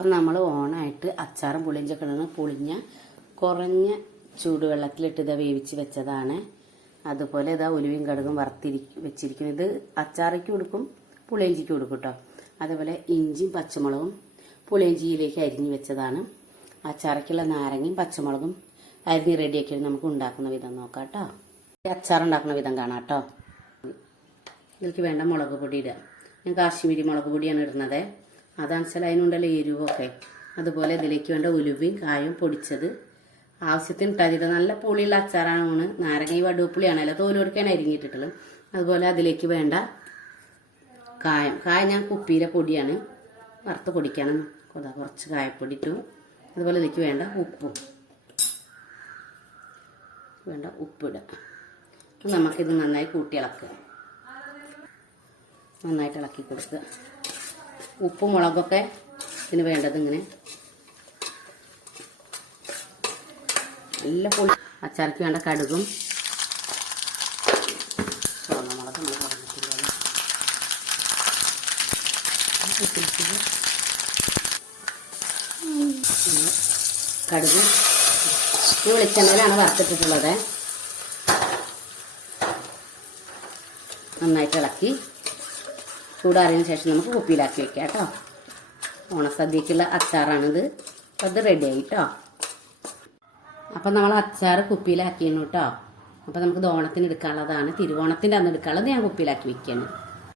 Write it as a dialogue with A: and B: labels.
A: അപ്പം നമ്മൾ ഓണായിട്ട് അച്ചാറും പുളിഞ്ചൊക്കെ ഇടുന്ന പുളിഞ്ഞ കുറഞ്ഞ ചൂടുവെള്ളത്തിലിട്ട് ഇതാ വേവിച്ച് വെച്ചതാണ്. അതുപോലെ ഇതാ ഉലുവയും കടുകും വറുത്തിരി വെച്ചിരിക്കുന്നത് ഇത് അച്ചാറയ്ക്ക് കൊടുക്കും പുളിയഞ്ചിക്ക് കൊടുക്കും കേട്ടോ അതേപോലെ ഇഞ്ചിയും പച്ചമുളകും പുളിയഞ്ചിയിലേക്ക് അരിഞ്ഞു വെച്ചതാണ്. അച്ചാറയ്ക്കുള്ള നാരങ്ങയും പച്ചമുളകും അരിഞ്ഞ് റെഡിയാക്കി നമുക്ക് ഉണ്ടാക്കുന്ന വിധം നോക്കാം കേട്ടോ അച്ചാർ ഉണ്ടാക്കുന്ന വിധം കാണാം കേട്ടോ ഇതിലേക്ക് വേണ്ട മുളക് പൊടി ഇടുക. ഞാൻ കാശ്മീരി മുളക് പൊടിയാണ് ഇടുന്നത്. അതനുസരിച്ച് അതിനുണ്ടല്ലോ എരിവൊക്കെ. അതുപോലെ ഇതിലേക്ക് വേണ്ട ഉലുവയും കായും പൊടിച്ചത്. ആവശ്യത്തിന് ഇട്ടാതിട്ട് നല്ല പുളിയുള്ള അച്ചാറാണ്. നാരങ്ങ ഈ വടുവപ്പുളിയാണല്ലോ തോലോടുക്കാണ് അരിഞ്ഞിട്ടിട്ടുള്ളത് അതുപോലെ അതിലേക്ക് വേണ്ട കായം. കായം ഞാൻ കുപ്പിയിലെ പൊടിയാണ്. വറുത്ത് പൊടിക്കണം. കൊതാ കുറച്ച് കായപ്പൊടി ഇട്ടു. അതുപോലെ ഇതിലേക്ക് വേണ്ട ഉപ്പും. വേണ്ട ഉപ്പിടുക നമുക്കിത് നന്നായി കൂട്ടി ഇളക്കുക. നന്നായിട്ട് ഇളക്കി കൊടുക്കുക. ഉപ്പും മുളകൊക്കെ ഇതിന് വേണ്ടത് ഇങ്ങനെ. നല്ല പൊളി അച്ചാർക്ക് വേണ്ട കടുകും. ചുവന്ന മുളക് നമ്മൾ കടുകും. ഈ വെളിച്ചെണ്ണയിലാണ് വറുത്തിട്ടിട്ടുള്ളത്. നന്നായിട്ട് ഇളക്കി. ചൂടാറിയതിന് ശേഷം നമുക്ക് കുപ്പിയിലാക്കി വെക്കാം കേട്ടോ. ഓണസദ്യക്കുള്ള അച്ചാറാണിത്. അപ്പം അത് റെഡി ആയി കേട്ടോ അപ്പം നമ്മൾ അച്ചാർ കുപ്പിയിലാക്കിയിരുന്നു കേട്ടോ. അപ്പം നമുക്ക് ഓണത്തിന് എടുക്കാനുള്ളതാണ്. തിരുവോണത്തിന്റെ അന്ന് എടുക്കാനുള്ളത് ഞാൻ കുപ്പിയിലാക്കി വെക്കുകയാണ്